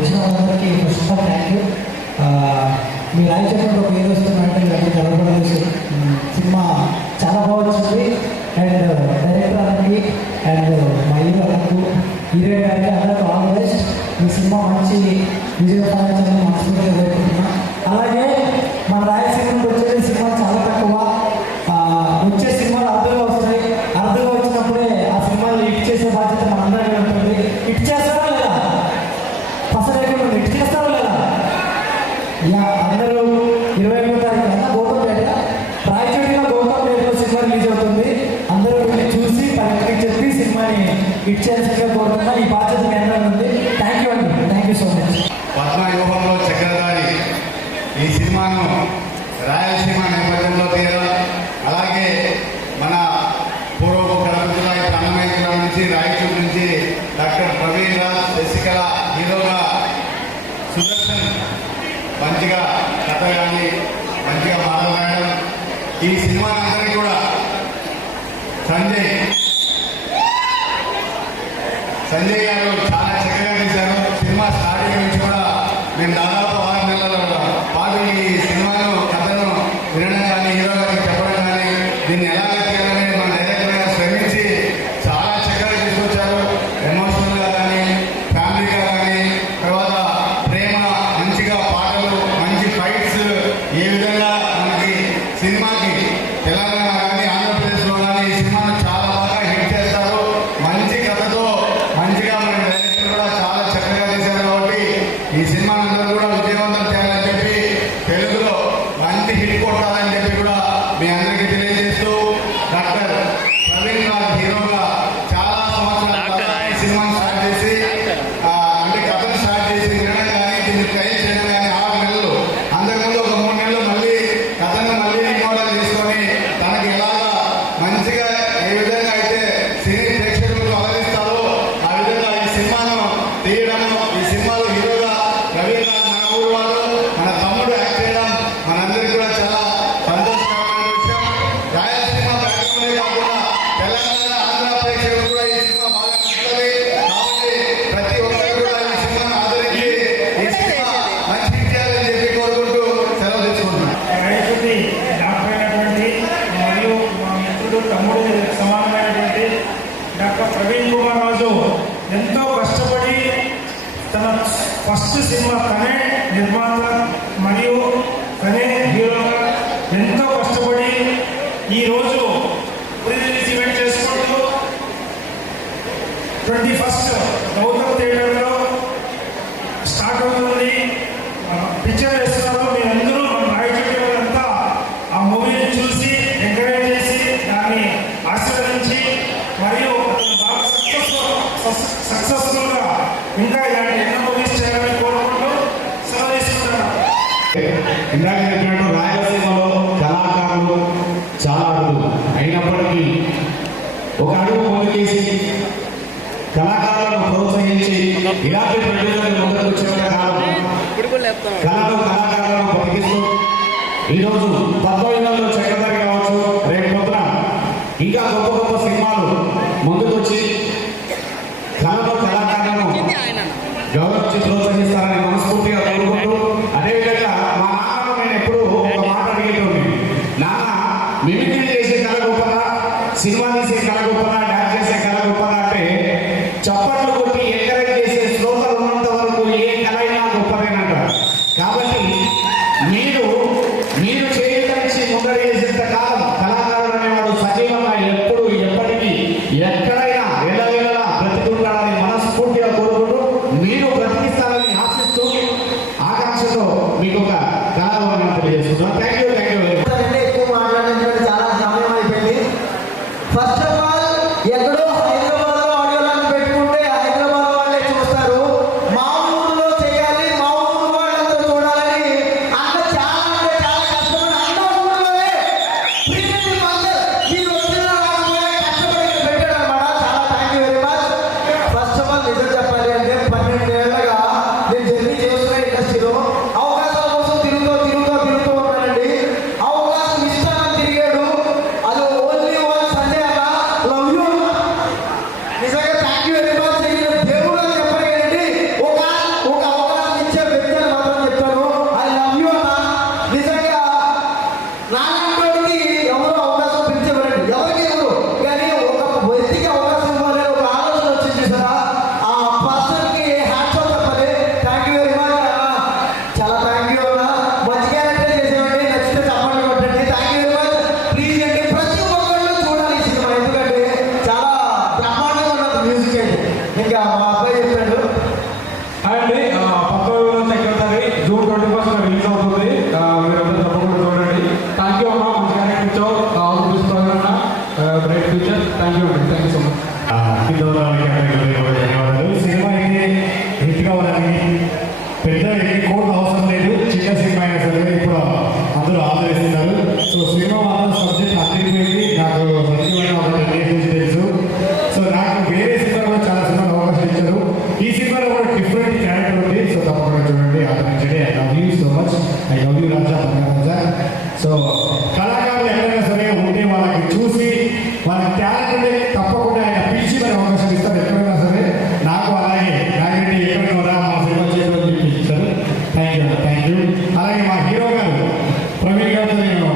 వచ్చిన వాళ్ళందరికీ first of all thank you. మీ రాయి చెప్పిన ఒక పేరు వస్తుందంటే మీరు గర్వపడలేదు. సినిమా చాలా బాగా వచ్చింది. అండ్ డైరెక్టర్ అందరికి అండ్ మా హీరో అందరకు హీరో గారికి అందరికీ ఆల్ ది బెస్ట్. ఈ సినిమా మంచి విజయం సాధించాలని మనస్ఫూర్తిగా కోరుకుంటున్నా. అలాగే మన రాయలసీమకి వచ్చే సినిమా చాలా తక్కువ, వచ్చే సినిమాలు అర్థంగా వస్తాయి. అర్థంగా వచ్చినప్పుడే ఆ సినిమాలు హిట్ చేసే బాధ్యత మన అందరికీ ఉంటుంది. హిట్ చేస్తారా లేదా? ఫస్ట్ లేకుండా హిట్ చేస్తారా లేదా? అందరూ 21వ తారీఖు అన్న గౌతంపేట రాయచోటిలో గౌతంపేటలో సినిమా రిలీజ్ అవుతుంది. అందరూ చూసి తనకి చెప్పి సినిమాని హిట్ చేయాల్సిందిగా కోరుతున్నా. ఈ బాధ్యత మీ అందరూ ఉంది. థ్యాంక్ యూ అండి. Thank you so much. పద్మవ్యూహంలో చక్రధారి ఈ సినిమాను రాయలసీమ నేపథ్యంలో తీయడం, అలాగే మన పూర్వపు కళాకృతుల అన్నమయ్య నుంచి రాయచూరు నుంచి డాక్టర్ ప్రవీణ్ రాజ్, శశికళ హీరోగా, సుదర్శన్ మంచిగా కథ కానీ మంచిగా మాట్లాడడం, ఈ సినిమాని అందరికీ కూడా సంజయ్ గారు చాలా చక్కగా తీశారు. సినిమా స్టార్టింగ్ నుంచి కూడా మేము దాదాపు 6 నెలల పాటు ఈ సినిమాను కథను వినడం కానీ హీరో గారికి చెప్పడం కానీ దీన్ని ఎలా తీయాలని మన డైరెక్టర్ గారు శ్రమించి చాలా చక్కగా తీసుకొచ్చారు. ఎమోషనల్గా కానీ ఫ్యామిలీగా కానీ, తర్వాత ప్రేమ, మంచిగా పాటలు, మంచి ఫైట్స్, ఏ విధంగా మనకి సినిమాకి తెలంగాణ కానీ ఆంధ్రప్రదేశ్లో కానీ ఈ సినిమాను చాలా బాగా హిట్ చేస్తారు. మంచి కథతో మంచిగా మన డైరెక్టర్ కూడా చాలా చక్కగా తీశారు. కాబట్టి ఈ సినిమా అందరూ కూడా విజయవంతం చేయాలని చెప్పి, తెలుగులో మంచి హిట్ కొట్టాలని చెప్పి కూడా మీ అందరికీ తెలియజేస్తూ, డాక్టర్ ప్రవీణ్ రాజ్ హీరోగా చాలా సంవత్సరాల ఈ సినిమాని స్టార్ట్ చేసి అంటే కథను స్టార్ట్ చేసి వినడం కానీ దీన్ని ట్రై చేయడం కానీ 6 నెలలు, అంతకుముందు ఒక 3 నెలలు మళ్ళీ కథను మళ్ళీ రిమోడల్ చేసుకొని తనకి ఎలాగా మంచిగా ఏ విధంగా అయితే సినీ ప్రేక్షకులకు అలరిస్తారో ఆ విధంగా ఈ సినిమాను తీయడము, ఈ సినిమాలో హీరోగా ప్రవీణ్ రాజ్ మన ఊరు వాడు, మన తమ్ముడు యాక్ట్ చేయడం మనందరికీ కూడా చాలా సంతోషకరమైన విషయం. రాయలసీమ బ్యాక్గ్రౌండే కాకుండా తెలంగాణ, ఆంధ్ర ప్రేక్షకులు కూడా ఈ సినిమా బాగా నచ్చుతుంది. కాబట్టి ప్రతి ఒక్కరు కూడా ఈ సినిమాను ఆదరించి ఈ సినిమా మంచి చేయాలని చెప్పి కోరుకుంటూ సెలవు తీసుకుంటున్నాను. రైతుని డాక్టరైనటువంటి మరియు మా మిత్రుడు తమ్ముడు సమానమైనటువంటి డాక్టర్ ప్రవీణ్ కుమార్ రాజు ఎంతో కష్టపడి తన ఫస్ట్ సినిమా తనే నిర్మాత మరియు తనే హీరోగా ఎంతో కష్టపడి ఈరోజు ప్రీ రిలీజ్ ఈవెంట్ చేసుకుంటూ 21st గౌతమ్ థియేటర్లో స్టార్ట్ అవుతుంది. పిక్చర్ వేస్తున్నారు. మీరందరూ మన రాయచోటి వాళ్ళంతా ఆ మూవీని చూసి ఎంకరేజ్ చేసి దాన్ని ఆశీర్వదించి మరియు బాగా సక్సెస్ఫుల్గా ఇంకా ఇలాంటి ఎన్నో మూవీస్ చేయాలని కోరుకుంటూ సెలవు తీసుకుంటున్నాను. ఇందాక చెప్పినట్టు రాయలసీమలో కళాకారులు చాలా అడుగులు అయినప్పటికీ ఒక అడుగు ముందుకేసి కళాకారులను ప్రోత్సహించి ఇలాంటి ప్రజలను ముందుకు వచ్చే కాలం కళను కళాకారులను బతికిస్తూ ఈరోజు పద్మవ్యూహంలో చక్రధారి కావచ్చు, రేపు పొద్దున ఇంకా గొప్ప గొప్ప సినిమాలు ముందుకు వచ్చి కళను కళాకారులను గౌరవించి ప్రోత్సహిస్తారని మనస్ఫూర్తిగా కోరుకుంటూ, అదేవిధంగా మా నాన్న నేను ఎప్పుడు ఒక మాట అడిగేటోని, నాన్న మిమిక్రీ చేసే కళ గొప్పదా, సినిమా తీసే కళ గొప్పదా, డాన్స్ చేసే కళ గొప్పదా అంటే చప్పట్లు కొట్టి ఎంకరేజ్ చేసే శ్రోతలు ఉన్నంత వరకు ఏ కళ అయినా గొప్పదేనంటారు. కాబట్టి మీరు చేయడానికి ముందర చేసేంత కాలం కళాకారుడు అనేవాడు సజీవంగా ఎప్పుడు ఎప్పటికీ ఎక్కడైనా ఎల్లవేళలా బ్రతికుంటాడని మనస్ఫూర్తిగా కోరుకుంటూ, మీరు బ్రతికిస్తారని కావడానికి పెద్ద ఎన్ని కోట్లు అవసరం లేదు, చిన్న సినిమా అయినా సరే ఇప్పుడు అందరూ ఆదరిస్తున్నారు. సో సినిమా మాత్రం సబ్జెక్ట్ అదిరిపోయింది. నాకు సత్యమైన ఒక 10 years నుంచి తెలుసు. సో నాకు వేరే సినిమాలో కూడా చాలా సినిమాలు అవకాశం ఇచ్చారు. ఈ సినిమాలో కూడా డిఫరెంట్ క్యారెక్టర్ ఉంది. సో తప్పకుండా చూడండి, ఆదరించండి. I love you so much. I love you Raja, Raja. So కళాకారులు ఎక్కడైనా సరే ఉంటే వాళ్ళకి చూసి వాళ్ళ టాలెంట్ తప్పకుండా ఆయన పిలిచి మరి అవకాశం ఇస్తారు ఎక్కడైనా సరే. నాకు అలాగే నాకంటే ఎక్కడికి రా మా సినిమా చేయడం చెప్పి ఇచ్చారు. Thank you. అలాగే మా హీరో గారు ప్రవీణ్ గారితో నేను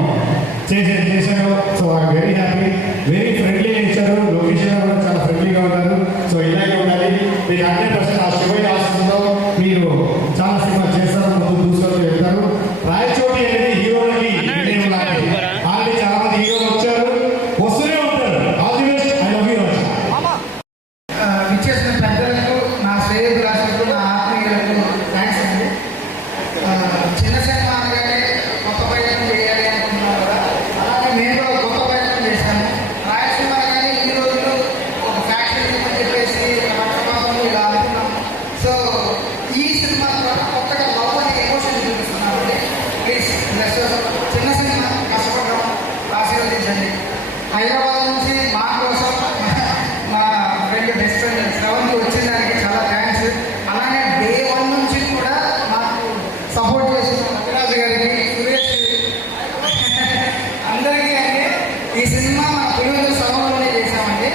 చేశాను. So I'm very happy. Very ఫ్రెండ్లీగా ఇచ్చారు. లొకేషన్ కూడా చాలా ఫ్రెండ్లీగా ఉంటారు. సో ఇలాగే ఉండాలి. మీకు 100% ఆ శివయ్య ఆశిస్తుందో మీరు చాలా సినిమా చేస్తారు, ముందు దూసుకొని వెళ్తారు. రాయచోటి అనేది హీరోలకి ఆల్రెడీ చాలా మంది హీరోలు వచ్చారు, వస్తూనే ఉంటారు. All the best. I love you. విచ్చేసిన పెద్దలకు, నా శ్రేయోభిలాషులకు, నా ఆత్మీయులకు థ్యాంక్స్ అండి. చిన్న సినిమా అనగానే కొత్త ప్రయత్నం చేయాలి అనుకుంటున్నాను కదా, అలాగే మేము కూడా కొత్త ప్రయత్నం చేశాము. రాయలసీమ అనగానే ఈ రోజులు ఒక ఫ్యాక్షన్ అని చెప్పేసి రక్తపాతం ఇలా అనుకున్నాము. సో ఈ సినిమా ద్వారా కొత్తగా లవ్ అనే ఎమోషన్ చూపిస్తున్నామండి. ప్లీజ్ చిన్న సినిమా కష్టపడడం ఆశీర్వదించండి. హైదరాబాద్ నుంచి మా కోసం మా ఫ్రెండ్ బెస్ట్ ఫ్రెండ్ శ్రవంతి వచ్చిన దానికి చాలా థ్యాంక్స్. అలానే డే 1 నుంచి కూడా మాకు సపోర్ట్ చేసిన అభిరాజు గారికి, సురేష్ అందరికీ అండి. ఈ సినిమా మా పులివెందుల సభలోనే చేశామండి.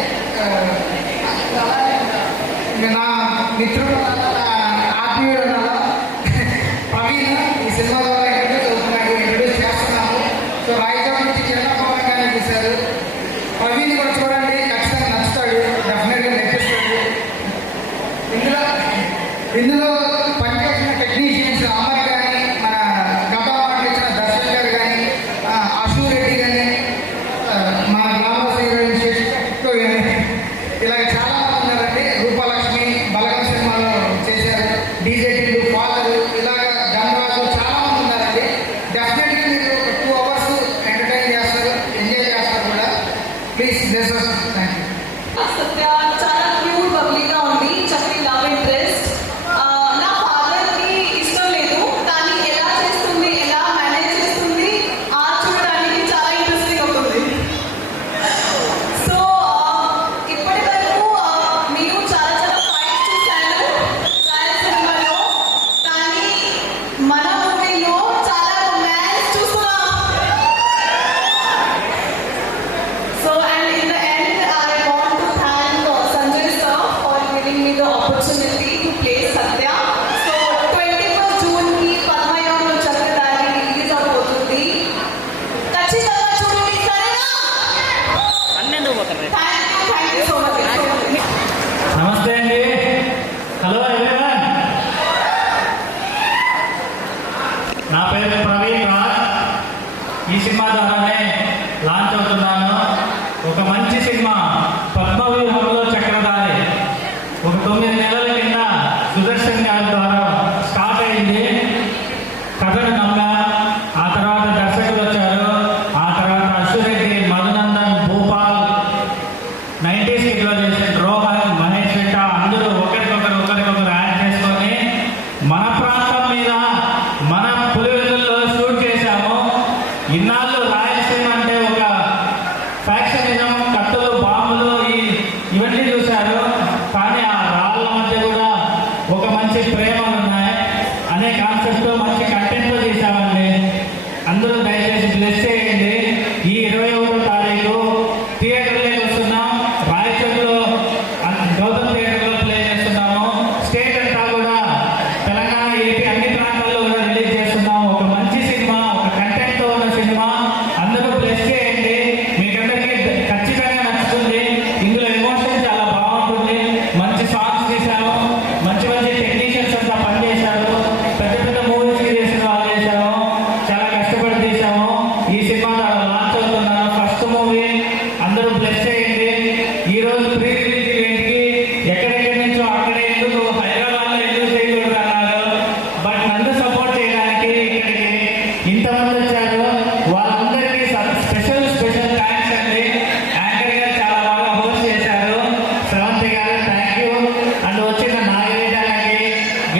నా మిత్రుడు, నా ఆత్మీయుడు ప్రవీణ్ ఈ సినిమా ద్వారా ఇంట్రడ్యూస్ చేస్తున్నాము. సో రాయచోటి నుంచి చిన్న పవన్గానే చేశారు. ప్రవీణ్ కూడా చూడండి, ఖచ్చితంగా నచ్చుతాడు, డెఫినెట్గా నచ్చిస్తాడు. ఇందులో పనిచేసిన టెక్నీషియన్స్ అమర్ కానీ, మన గత ఇచ్చిన దర్శన్ గారు కానీ, అశూ రెడ్డి కానీ, మన గ్రామవాసి కానీ, ఇలాగ చాలా మంది ఉన్నారండి. రూపలక్ష్మి బలగం సినిమాలో చేశారు, డీజేటీలు, ఫాదర్, ఇలాగ ధనరాజు చాలా మంది ఉన్నారండి. డెఫినెట్గా మీరు 2 hours ఎంటర్టైన్ చేస్తారు, ఎంజాయ్ చేస్తారు కూడా. Please thank you. సత్య చాలా క్యూట్ బబ్లీగా ఉంది, చక్కటి లవ్ ఇంట్రెస్ట్. నా ఫాదర్ కి ఇష్టం లేదు, కానీ ఎలా చేస్తుంది, ఎలా మేనేజ్ చేస్తుంది చూడడానికి చాలా ఇంట్రెస్టింగ్ అవుతుంది. సో ఇప్పటి వరకు నేను చాలా ఫైట్స్ చూశాను రాయలసీమలో, కానీ మన మూవీలో చాలా రొమాన్స్ చూస్తున్నాం. So and in the end, I want to thank Sanjay sir for giving me the opportunity to play Satya. So 21st June ki Padmayamlo Chakradari release avuthundi. Kachitanga chudandi sarena. Thank you so much. నమస్తే అండి. Hello everyone. నా పేరు ప్రవీణ్ రాజ్. ఈ cinema ద్వారానే launch అవుతున్నాను. ఒక మంచి cinema పద్మవ్యూహంలో Chakradhari ఒక 9 నెలల కింద సుదర్శన్ గారి ద్వారా స్టార్ట్ అయింది. కథను నమ్మా, ఆ తర్వాత దర్శకులు వచ్చారు, ఆ తర్వాత అశ్వరెడ్డి, మధునందన్, భూపాల్, 90s కిడ్లో చేసిన రోహన్, మహేష్ విట్ట అందరూ ఒకరికొకరు యాడ్ చేసుకొని మన ప్రాంతం మీద, మన పులివెందుల్లో షూట్ చేశాము. ఇన్నాళ్ళు రాయలసీమ అంటే ఒక ఫ్యాక్షనిజం, కత్తులు, బాంబులు ఇవన్నీ చూశారు. కానీ ఆ రాళ్ళ మధ్య కూడా ఒక మంచి ప్రేమలు ఉన్నాయి అనే కాన్సెప్ట్తో మంచి కంటెంట్తో తీసామండి. అందరూ దయచేసి బ్లెస్ చేయండి. ఈ 21వ తారీఖు థియేటర్లోకి వస్తున్నాం. రాయచోటిలో గౌతమ్ థియేటర్లో ప్లే చేస్తున్నాము. స్టేట్ అంతా కూడా, తెలంగాణ, ఏపీ అన్ని ప్రాంతాల్లో కూడా రిలీజ్ చేస్తున్నాము. ఒక మంచి సినిమా, ఒక కంటెంట్తో ఉన్న సినిమా. అందరూ బ్లెస్ చేయండి. మీకందరికీ ఖచ్చితంగా నచ్చుతుంది. ఇందులో ఎమోషన్ చాలా బాగుంటుంది. మంచి సాంగ్స్ తీశాము, మంచి టెక్నీషియన్స్ అంతా పనిచేశారు. పెద్ద మూవీస్కి చేసిన వాళ్ళు చేశాము. చాలా కష్టపడి తీసాము. ఈ సినిమా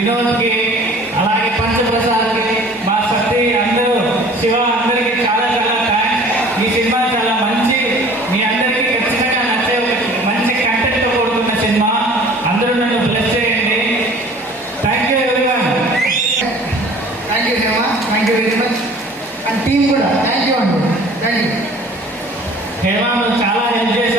వినోద్కి, అలాగే పంచప్రసాద్కి, మా సత్తి అందరూ, శివ అందరికీ చాలా చాలా థ్యాంక్స్. ఈ సినిమా చాలా మంచి, మీ అందరికీ ఖచ్చితంగా నచ్చే ఒక మంచి కంటెంట్తో కూడుకున్న సినిమా. అందరూ నన్ను బ్లెస్ చేయండి. Thank you everyone. Thank you Hema, thank you very much. And team కూడా థ్యాంక్ యూ అండి. Thank you. హేమ, నువ్వు చాలా హెల్ప్ చేసి